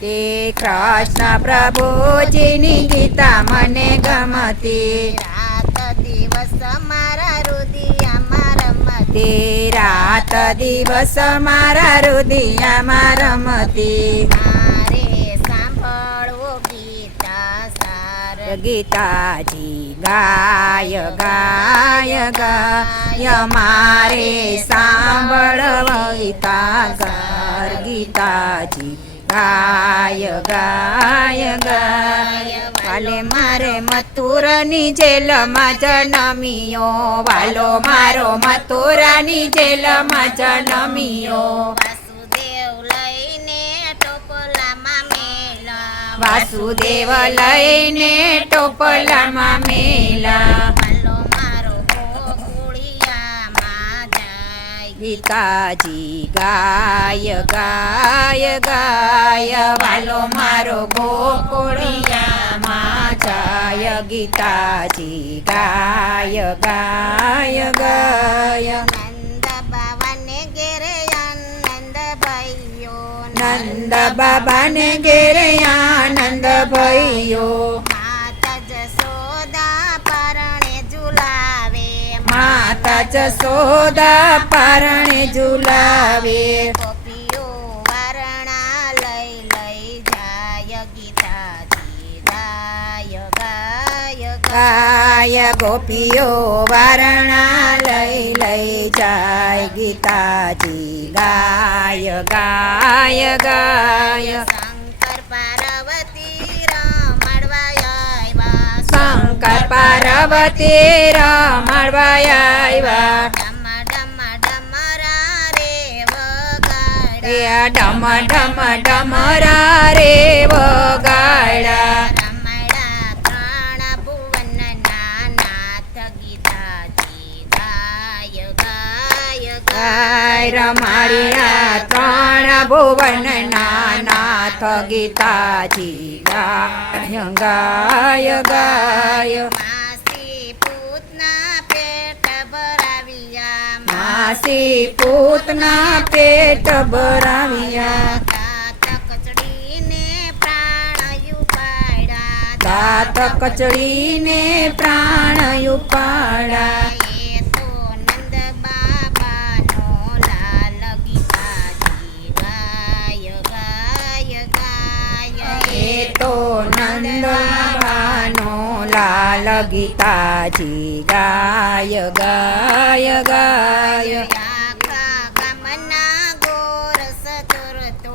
તે કૃષ્ણ પ્રભુજીની ગીતા મને ગમતી. રાત દિવસ મારા રુદિયામાં રમતી. તે રાત દિવસ મારા હૃદયમાં રમતી. મારે સાંભળવું ગીતા સાર. ગીતાજી ગાય ગાય ગાય મારે સાંભળવા ગીતા ગાર. ગીતાજી ગાય ગાય ગાય. વાલે મારે મથુરાની જેલમાં જન્મ્યો. વાલો મારો મથુરાની જેલમાં જન્મ્યો. વાસુદેવ લઈને ટોપલામાં મેલા. વાસુદેવ લઈને ટોપલામાં મેલા. વાલો મારો ગોકુળિયામાં જાય. ગીતાજી ગાય ગાય ગાય વાલો મારો ગોકુળિયામાં જાય. ગીતાજી ગાય ગાય ગાય. નંદ બાવાને ઘેરે આનંદ ભાઈઓ. નંદ બાબાને ઘેરે આનંદ ભયો. માતા જશોદા પરણે ઝુલાવે. માતા જશોદા પારણે ઝુલાવે. ગોપીઓ વારણા લઈ લઈ જાય. ગીતાજી ગાય ગાય ગાય ગોપીઓ વારણા લઈ લઈ જાય. ગીતાજી ગાય ગાય ગાય. શંકર પાર્વતી રમાડવા આવ્યા. શંકર પાર્વતી રમાડવા આવ્યા. ડમ ડમ ડમરા રે વગાડ્યા. એ ડમ ડમ ડમરા રે વગાડ્યા. રમાડ્યા ત્રણ ભુવનના નાથ. ગીતાજી ગાય ગાય ગાય રમાડ્યા ત્રણ ભુવનના નાથ. ગીતાજી ગાય ગાય ગાય. માસી પૂતના પેટ ભરાવ્યા. માસી પૂતના પેટ ભરાવ્યા. દાંત કચડીને પ્રાણ ઉપાડ્યા. દાંત કચડીને પ્રાણ ઉપાડ્યા. એ તો નંદ બાબાનો લાલ. ગીતાજી ગાય ગાય ગાય. એ તો નંદબાનો લાલ. ગીતાજી ગાય ગાય ગાય. આખા ગામના ગોરસ ચોરતો.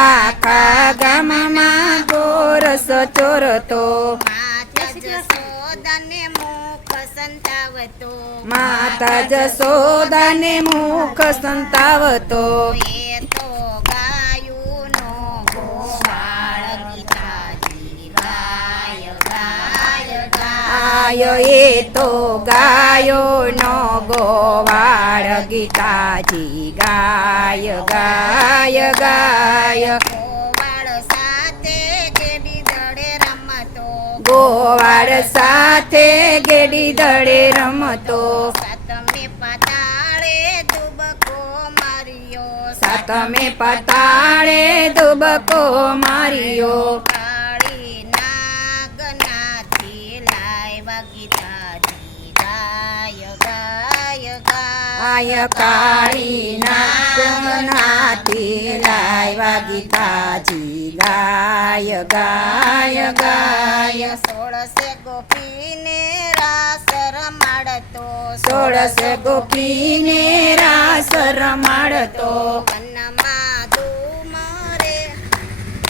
આખા ગામમાં ગોરસ ચોરતો. માતા જશોદાને મુખ સંતાવતો. માતા જશોદાને મુખ સંતાવતો. એ તો ગાયુંનો ગોવાળ. ગીતાજી ગાય ગાય ગાય. આય એ તો ગાયોનો ગોવાળ. ગીતાજી ગાય ગાય ગાય. ગોવાળ સાથે ગેડી દડે રમતો. ગોવાળ સાથે ગેડી દડે રમતો. સાતમે પાતાળે દુબકો માર્યો. સાતમે પતાળે દુબકો માર્યો. કાળી નાગનાથી લાવ્યા. ગીતાજી ગાય ગાય ગાય. આય કાળી નાગનાથી લાવ્યા. ગીતાજી ગાય ગાય ગાય. સોળસે ગોપીને રાસ રમાડતો. સોળસે ગોપીને રાસ રમાડતો. વનમાં ધૂમ રે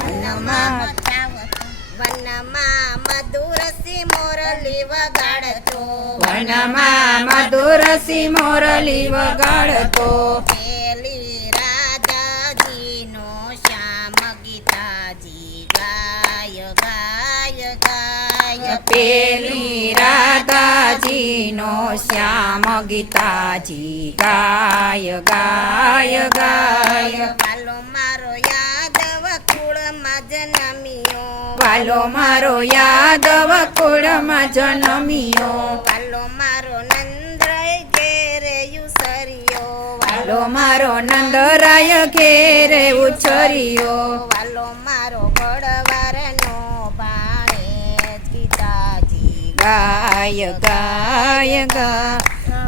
વનમાં મચાવતો. વનમાં મધુરસી મોરલી વગાડતો. વનમાં મધુરસી મોરલી વગાડતો. પેલી રાજાજીનો શ્યામ. ગીતાજી ગાય ગાય ગાય. પેલી રાધાજીનો શ્યામ. ગીતાજી ગાય ગાય ગાય. વાલો મારો યાદવ કુળમાં જન્મ્યો. વાલો મારો યાદવ કુળમાં જન્મ્યો. વાલો મારો નંદ્રય ઘેરે યુસર્યો. વાલો મારો નંદરાય ઘેરે ઉછર્યો. વાલો મારો ગાય ગાય ગા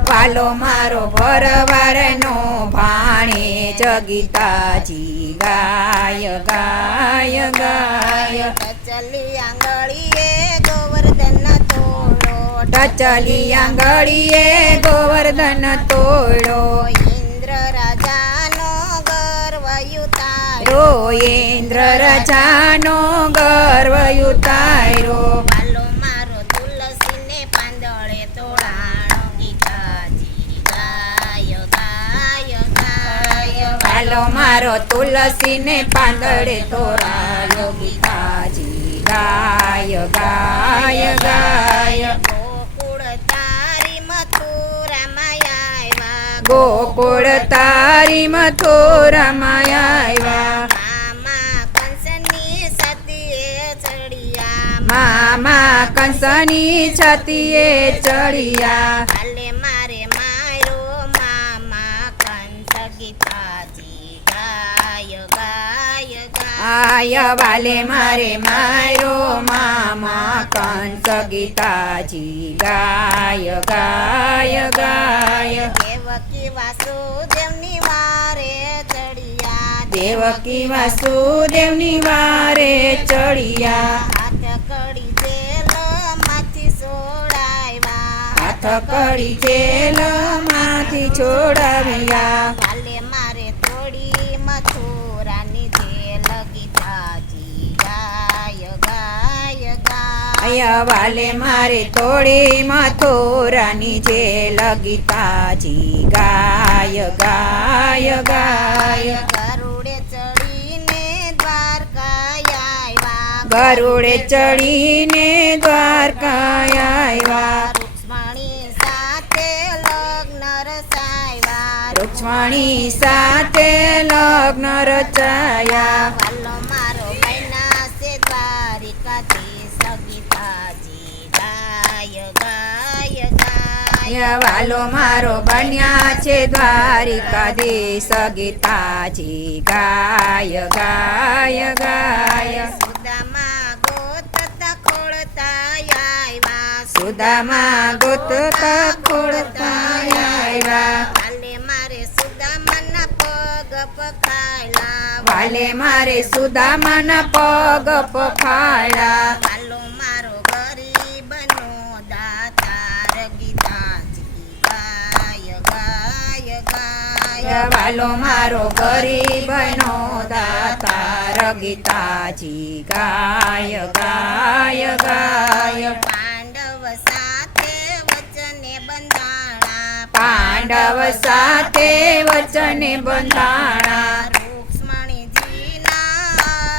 વાલો મારો ભરવારનો ભાણે જગીતાજી ગાય ગાય ગાય ટચલી આંગળીએ ગોવર્ધન તોડો ટચલી આંગળીએ ગોવર્ધન તોડો ઇન્દ્ર રાજાનો ગર્વ યુતાયો રો ઇન્દ્ર રાજાનો ગર્વ ઉતાર્યો વાલો મારો તુલસીને પાંદડે તોડાણો ગીતાજી ગાય ગાય ગાય વાલો મારો તુલસીને પાંદડે તોરાયો ગીતાજી ગાય ગાય ગાય ગોકુળ તારી મથુરામાં આવ્યા ગોકુળ તારી મથુરામાં આવ્યા મામા કંસની સતીએ ચડિયા મામા કંસની છતીએ ચડિયા હાલે મારે મારો મામા કંસ ગીતાજી ગાય ગાય ગાય આય વાલે મારે મારો મામા કંસ ગીતાજી ગાય ગાય ગાય દેવકી વાસુદેવની વારે ચડિયા દેવકી વાસુદેવની વારે ચડિયા હાથ કડી જેલમાંથી છોડાવ્યા હાથ કડી જેલમાંથી છોડાવ્યા હાલે મારે થોડી મથુરાની જેલ ગીતાજી ગાય ગાય ગાય આયા વાલે મારે તોડી મથુરાની જેલ ગીતાજી ગાય ગાય ગાય ગરુડે ચડીને દ્વારકા આવ્યા ગરુડે ચડીને દ્વારકા આવ્યા રૂક્ષ્મણી સાથે લગ્ન રચાવ્યા રૂક્ષ્મણી સાથે લગ્ન રચાયા વાલો મારો બહેના છે દ્વારિકાધીશ ગીતાજી ગાય ગાય ગાય વાલો મારો બન્યા છે દ્વારિકાધીશ ગીતાજી ગાય ગાય ગાય સુદામા ગોતતા ખોળતા આવ્યા સુદામા ગોતતા ખોળતા આવ્યા કાલે મારે સુદામાના પગ પખાયલા વાલે મારે સુદામાના પગ પખાડા વાલો મારો ગરીબનો દાતાર ગીતાજી ગાય ગાય ગાય વાલો મારો ગરીબનો દાતાર ગીતાજી ગાય ગાય ગાય પાંડવ સાથે વચને બંધાણા પાંડવ સાથે વચને બંધાણા રૂક્ષ્મણીજીના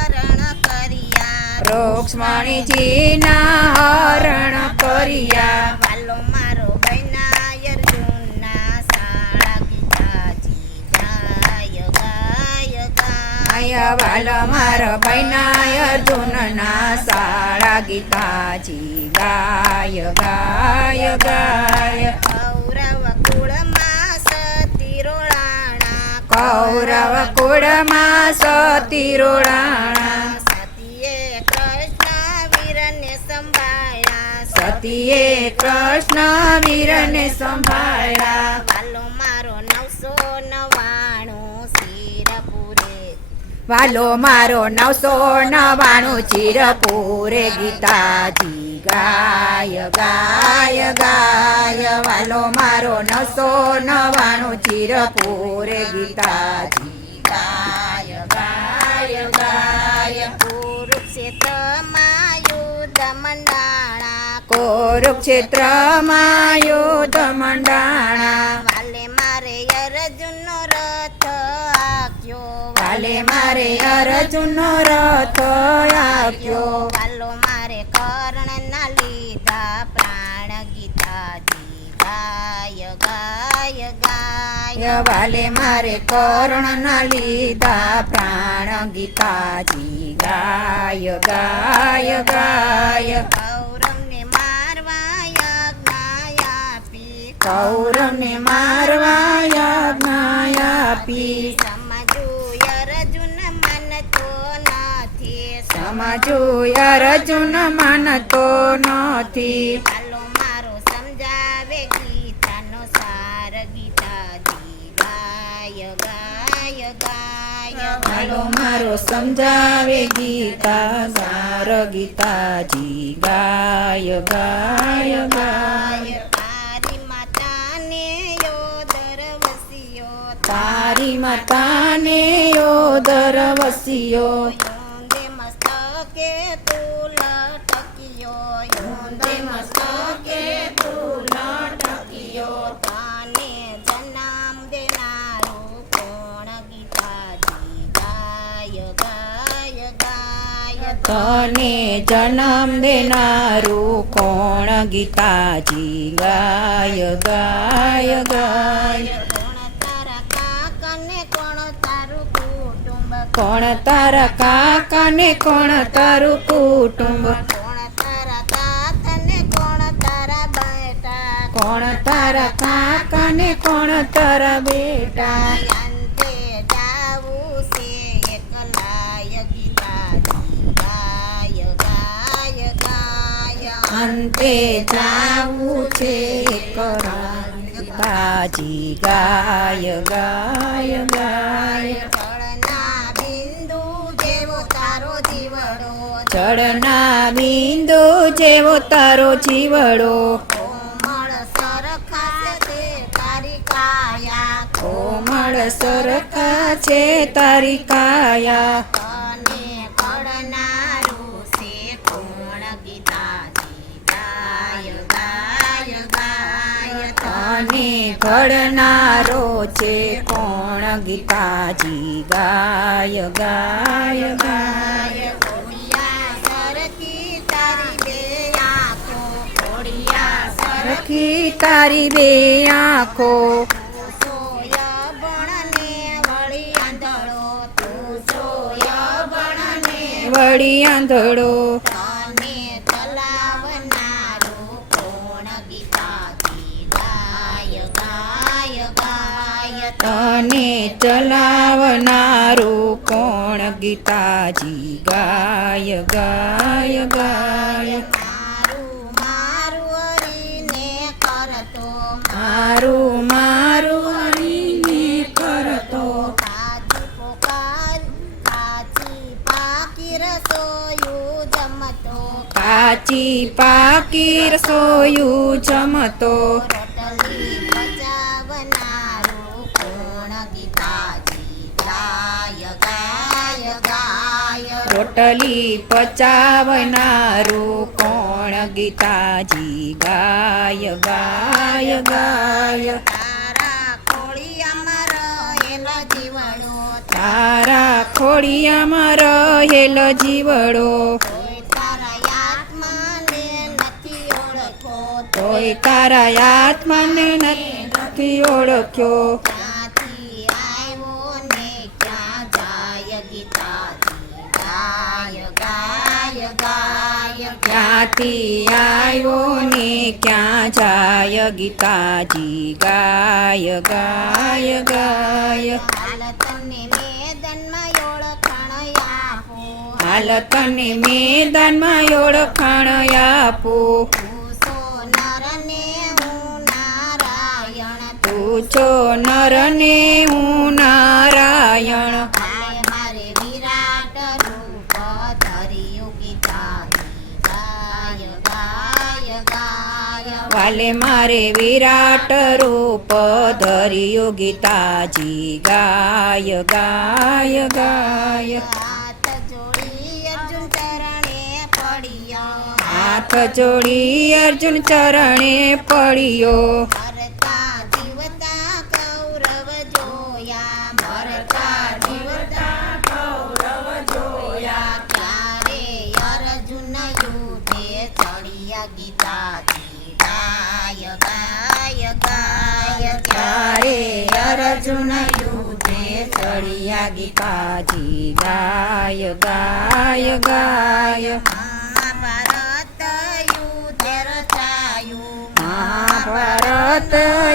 હરણ કર્યા રૂક્ષ્મણીજીના હરણ કર્યા વાલો મારો બહેના અર્જુનના શાળા ગીતાજી ગાય ગાય ગાય આયા વાલો મારો બન્યા અર્જુનના શાળા ગીતાજી ગાય ગાય ગાય કૌરવ કુળમાં સતી રોળાણા કૌરવ કુળમાં સતી રોળાણા સતીએ કૃષ્ણ વીરને સંભાળ્યા સતીએ કૃષ્ણ વીરને સંભાળ્યા વાલો મારો 999 શિરપુરે વાલો મારો 999 ચિરપુરે ગીતાજી ગાય ગાય ગાય વાલો મારો 999 ચિરપુરે ગીતાજી ગાય ગાય ગાય કુરુક્ષેત્રમાં યુદ્ધ મંડાણા કુરુક્ષેત્રમાં યુદ્ધ મંડાણા વાલે મારે અર્જુનનો રથ આખ્યો વાલે મારે અર્જુનનો રથ આપ્યો વાલો મારે કર્ણના લીધા પ્રાણ ગીતાજી ગાય ગાય ગાય વાલે મારે કર્ણના લીધા પ્રાણ ગીતાજી ગાય ગાય ગાય કૌરવને મારવા યજ્ઞ આપી કૌરવને મારવા યજ્ઞ આપી સમજુ અર્જુન માનતો નથી સમજુ અર્જુન માનતો નથી વાલો વાલો મારો સમજાવે ગીતા સાર ગીતાજી ગાય ગાય ગાય તારી માતાને યોદર વસ્યો તારી માતાને યોદર વસ્યો યોંદે મસ્તકે તું લટક્યો યોંદે મસ્તકે તું લટક્યો તાને જન્મ દેનારું કોણ ગીતાજી ગાય ગાય ગાય તને જન્મ દેનારું કોણ ગીતાજી ગાય ગાય ગાય કોણ તારા કાકાને કોણ તારું કુટુંબ કોણ તારા કાકાને કોણ તારું કુટુંબ કોણ તારા બેટા કોણ તારા કાકાને કોણ તારા બેટા અંતે જાવું છે એકલાય ગીતાજી ગાય ગાય ગાય અંતે જાવું છે ગીતાજી ગાય ગાય ગાય ચડના બિંદુ જેવો તારો જીવડો કોમળ સરખા છે તારી કાયા કોમળ સરખા છે તારી કાયા તને કળનારું છે કોણ ગીતાજી ગાય ગાય ગાય તને ઘડનારો છે કોણ ગીતાજી ગાય ગાય ગાય સરખી તારી બે આંખો સોય બણને વળી આંધળો તું સોય બણને વળી આંધળો તને ચલાવનારું કોણ ગીતાજી ગાય ગાય ગાય તને ચલાવનારું કોણ ગીતાજી ગાય ગાય ગાય મારું મારું હરીને કરતો કાચી પાકી રસોયું જમતો રોટલી બચાવનારું કોણ ગીતાજી ગાય ગાય ગાય રોટલી પચાવનારું કોણ ગીતાજી ગાય ગાય ગાય તારા ખોળિયામાં રહેલો જીવડો તારા ખોડિયામાં રહેલ જીવડો તોય તારા આત્માને નથી ઓળખો તોય તારા આત્માને નથી ઓળખ્યો ક્યાંથી આવ્યો ને ક્યાં જાય ગીતાજી ગાય ગાય ગાય ક્યાંથી આવ્યો ને ક્યાં જાય ગીતાજી ગાય ગાય ગાય હાલ તને મેદાનમાં ઓળખાણ આપો પૂછો નર ને હું નારાયણ મારે વિરાટ રૂપ ધર્યું ગીતાજી ગાય ગાય ગાય વાલે મારે વિરાટ રૂપ ધર્યું ગીતાજી ગાય ગાય ગાય હાથ જોડી અર્જુન ચરણે પડ્યો હાથ જીવતા કૌરવ જોયા ક્યારે અર્જુન યુધે ચડિયા ગીતાજી ગાય ગાય ગાય ત્યારે અર્જુન યુધે ચડિયા ગીતાજી ગાય ગાય ગાય મહાભારત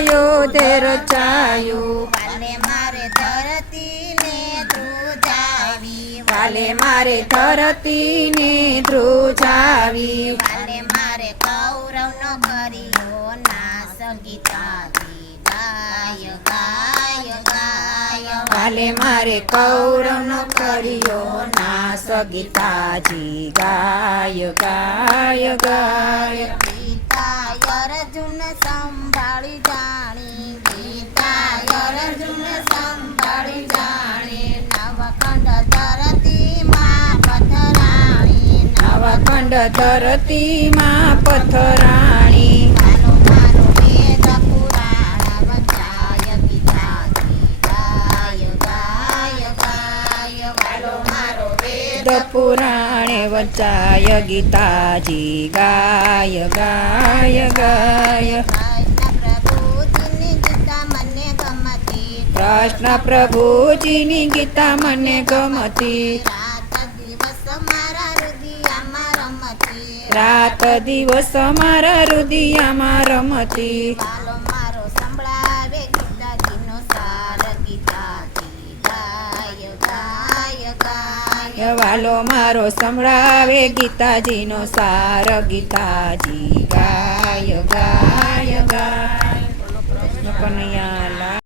યુધે રચાયું કાલે મારે ધરતીને ધ્રુજાવી કાલે મારે ધરતીને ધ્રુજાવી કાલે મારે કૌરવનો કર્યો નાશ ગીતાજી ગાય ગાય ગાય વાલે મારે કૌરવનો કર્યો નાશ ગીતાજી ગાય ગાય ગાય ગીતા અર્જુન સંભાળી જાણી ગીતા અર્જુન સંભાળી જાણી નવખંડ ધરતીમાં પથરાણી નવખંડ ધરતીમાં પથરાણી મારો મારો વેદ પુરાણ વચાય ગીતાજી ગાય ગાય ગાય વાલો મારો વેદ પુરાણે વચાય ગીતાજી ગાય ગાય ગાય કૃષ્ણ પ્રભુજીની ગીતા મને ગમતી રાત દિવસ મારા હૃદયમાં રમતી વાલો મારો સંભળાવે ગીતાજીનો સાર ગીતાજી ગાય ગાય ગાય વાલો મારો સંભળાવે ગીતાજીનો સાર ગીતાજી ગાય ગાય ગાય કૃષ્ણ કનૈયા